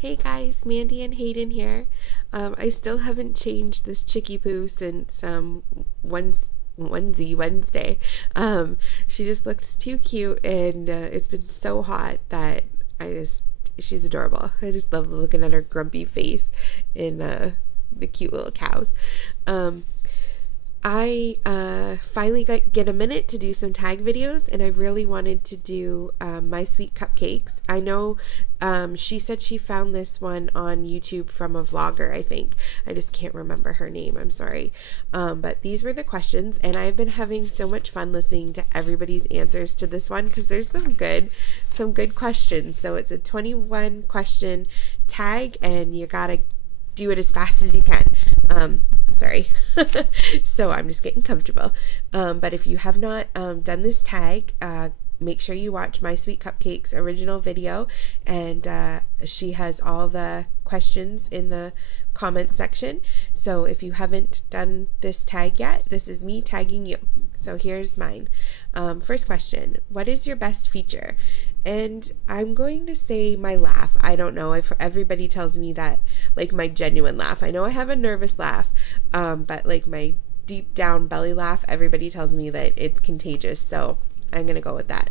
Hey guys, Mandy and Hayden here. I still haven't changed this chickie poo since onesie Wednesday. She just looks too cute, and it's been so hot that she's adorable. I just love looking at her grumpy face and the cute little cows. Um, I finally get a minute to do some tag videos, and I really wanted to do My Sweet Cupcakes. I know she said she found this one on YouTube from a vlogger, I think. I just can't remember her name. I'm sorry. But these were the questions, and I've been having so much fun listening to everybody's answers to this one because there's some good questions. So it's a 21 question tag, and you gotta do it as fast as you can. Sorry. So I'm just getting comfortable. But if you have not done this tag, make sure you watch My Sweet Cupcake's original video, and she has all the questions in the comment section. So if you haven't done this tag yet, this is me tagging you. So here's mine. First question: what is your best feature? And I'm going to say my laugh. I don't know if everybody tells me that, like, my genuine laugh. I know I have a nervous laugh, but like my deep down belly laugh, everybody tells me that it's contagious. So I'm going to go with that.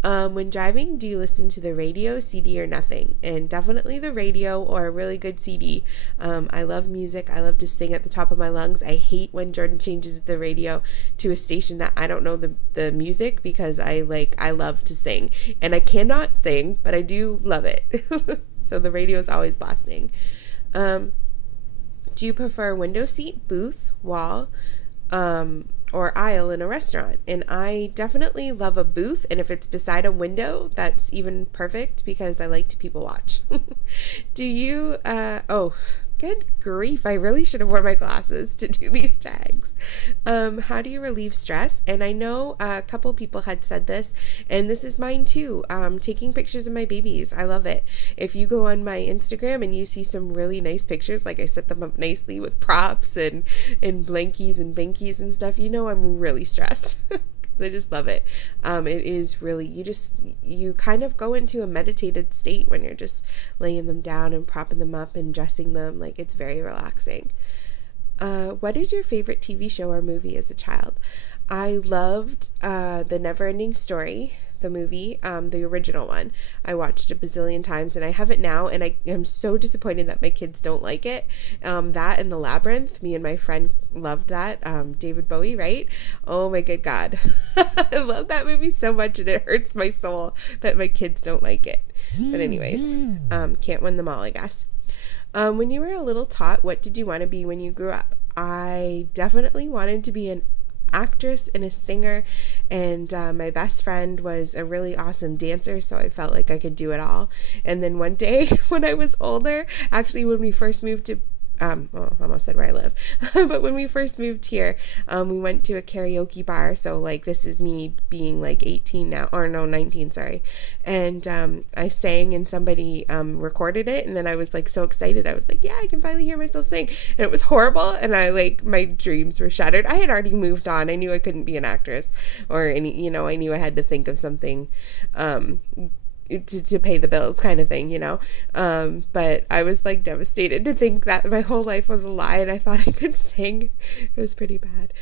When driving, do you listen to the radio, CD, or nothing? And definitely the radio or a really good CD. I love music. I love to sing at the top of my lungs. I hate when Jordan changes the radio to a station that I don't know the music, because I love to sing. And I cannot sing, but I do love it. So the radio is always blasting. Do you prefer window seat, booth, wall, or aisle in a restaurant? And I definitely love a booth, and if it's beside a window, that's even perfect because I like to people watch. Do you oh, good grief, I really should have worn my glasses to do these tags. How do you relieve stress? And I know a couple people had said this, and this is mine too. Taking pictures of my babies. I love it. If you go on my Instagram and you see some really nice pictures, like I set them up nicely with props and blankies and bankies and stuff, you know I'm really stressed. I just love it. It is really, you kind of go into a meditated state when you're just laying them down and propping them up and dressing them. Like, it's very relaxing. What is your favorite TV show or movie as a child? I loved The Neverending Story, the movie, the original one. I watched it a bazillion times, and I have it now, and I am so disappointed that my kids don't like it. That and The Labyrinth, me and my friend loved that. David Bowie, right? Oh my good God. I love that movie so much, and it hurts my soul that my kids don't like it. But anyways, can't win them all, I guess. When you were a little tot, what did you want to be when you grew up? I definitely wanted to be an actress and a singer, and my best friend was a really awesome dancer, so I felt like I could do it all. And then one day when I was older, actually when we first moved to I almost said where I live, but when we first moved here, we went to a karaoke bar. So like, this is me being like 18 now, or no, 19, sorry. And I sang, and somebody recorded it, and then I was like so excited. I was like, yeah, I can finally hear myself sing. And it was horrible, and my dreams were shattered. I had already moved on. I knew I couldn't be an actress or any, I knew I had to think of something to pay the bills, kind of thing, but I was like devastated to think that my whole life was a lie and I thought I could sing. It was pretty bad.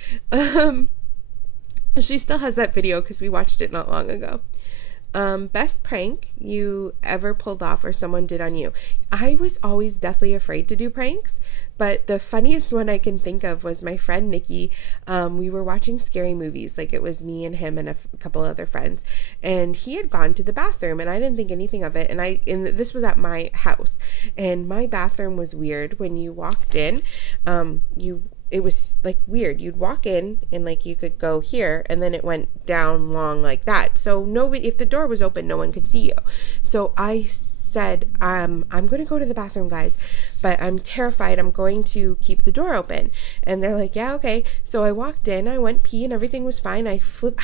She still has that video because we watched it not long ago. Best prank you ever pulled off or someone did on you? I was always deathly afraid to do pranks, but the funniest one I can think of was my friend Nikki. We were watching scary movies, like it was me and him and a couple other friends, and he had gone to the bathroom, and I didn't think anything of it, and this was at my house, and my bathroom was weird. When you walked in, it was like weird. You'd walk in and like you could go here, and then it went down long like that. So nobody, if the door was open, no one could see you. So I said, I'm going to go to the bathroom, guys, but I'm terrified. I'm going to keep the door open. And they're like, yeah, okay. So I walked in, I went pee, and everything was fine. I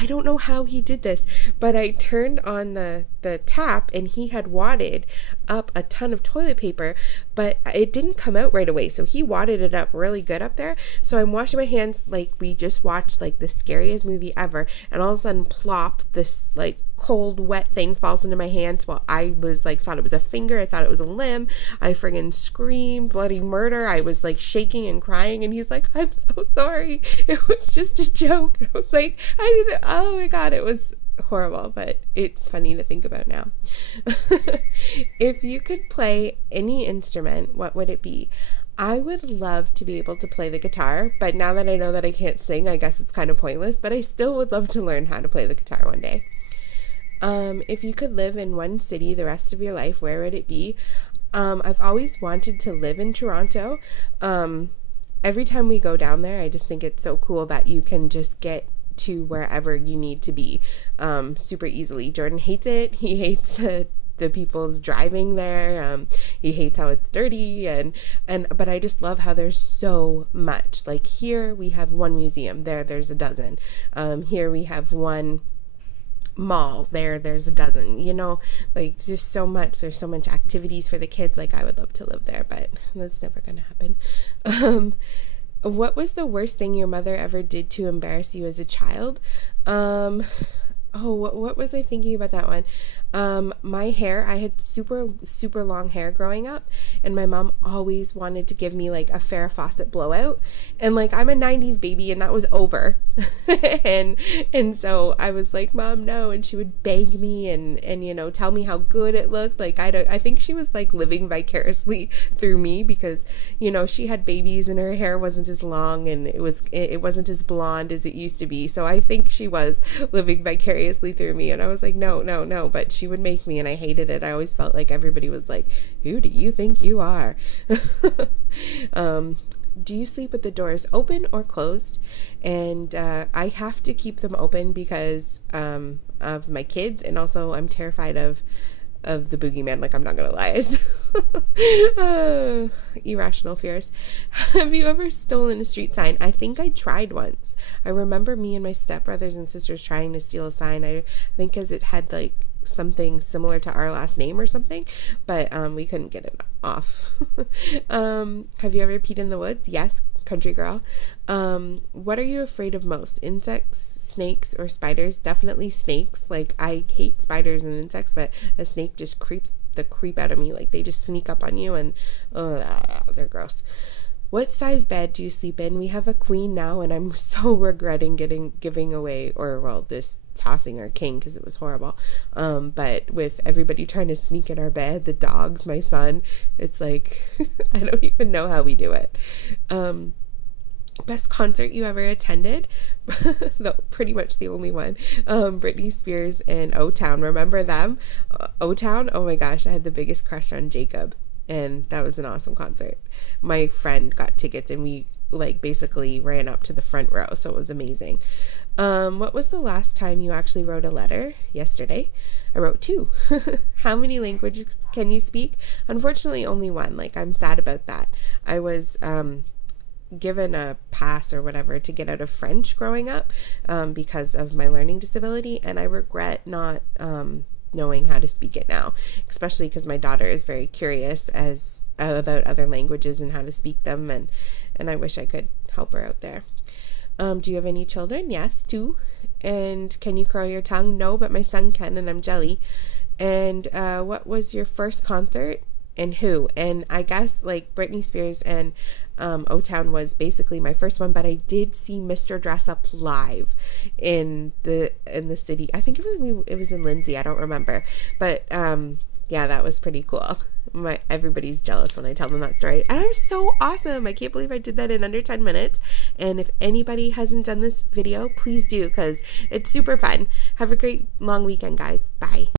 don't know how he did this, but I turned on the the tap, and he had wadded up a ton of toilet paper, but it didn't come out right away. So he wadded it up really good up there. So I'm washing my hands like we just watched like the scariest movie ever, and all of a sudden plop, this like cold wet thing falls into my hands while I was like, thought it was a finger, I thought it was a limb. I friggin' screamed bloody murder. I was like shaking and crying, and he's like, I'm so sorry, it was just a joke. And I was like, I didn't, oh my god, it was horrible, but it's funny to think about now. If you could play any instrument, what would it be? I would love to be able to play the guitar, but now that I know that I can't sing, I guess it's kind of pointless, but I still would love to learn how to play the guitar one day. If you could live in one city the rest of your life, where would it be? I've always wanted to live in Toronto. Every time we go down there, I just think it's so cool that you can just get to wherever you need to be super easily. Jordan hates it. He hates the people's driving there. He hates how it's dirty, and but I just love how there's so much. Like here we have one museum, there's a dozen. Here we have one mall, there's a dozen, you know, like just so much. There's so much activities for the kids. Like I would love to live there, but that's never gonna happen. What was the worst thing your mother ever did to embarrass you as a child? What was I thinking about that one? My hair, I had super long hair growing up, and my mom always wanted to give me like a Farrah Fawcett blowout, and like I'm a 90s baby, and that was over. and so I was like, Mom, no, and she would beg me and you know, tell me how good it looked. Like I think she was like living vicariously through me, because you know, she had babies and her hair wasn't as long, and it wasn't as blonde as it used to be. So I think she was living vicariously through me, and I was like, no, but she would make me, and I hated it. I always felt like everybody was like, who do you think you are? Do you sleep with the doors open or closed? And I have to keep them open because of my kids, and also I'm terrified of the boogeyman, like I'm not gonna lie. Irrational fears. Have you ever stolen a street sign? I think I tried once. I remember me and my stepbrothers and sisters trying to steal a sign. I think because it had like something similar to our last name or something, but we couldn't get it off. Have you ever peed in the woods? Yes, country girl. What are you afraid of most? Insects, snakes, or spiders? Definitely snakes. Like I hate spiders and insects, but a snake just creeps the creep out of me. Like they just sneak up on you, and they're gross. What size bed do you sleep in? We have a queen now, and I'm so regretting giving away, or well, this tossing our king, because it was horrible. But with everybody trying to sneak in our bed, the dogs, my son, it's like I don't even know how we do it. Best concert you ever attended? Pretty much the only one. Britney Spears and O-Town. Remember them? O-Town? Oh my gosh, I had the biggest crush on Jacob, and that was an awesome concert. My friend got tickets, and we like basically ran up to the front row, so it was amazing. What was the last time you actually wrote a letter? Yesterday. I wrote 2. How many languages can you speak? Unfortunately, only 1. Like, I'm sad about that. I was given a pass or whatever to get out of French growing up because of my learning disability, and I regret not knowing how to speak it now, especially because my daughter is very curious about other languages and how to speak them, and I wish I could help her out there. Do you have any children? Yes, 2. And can you curl your tongue? No, but my son can, and I'm jelly. And what was your first concert and who? And I guess like Britney Spears and O-Town was basically my first one, but I did see Mr. Dress Up live in the city. I think it was in Lindsay. I don't remember, but yeah, that was pretty cool. Everybody's jealous when I tell them that story. And it was so awesome. I can't believe I did that in under 10 minutes. And if anybody hasn't done this video, please do, because it's super fun. Have a great long weekend, guys. Bye.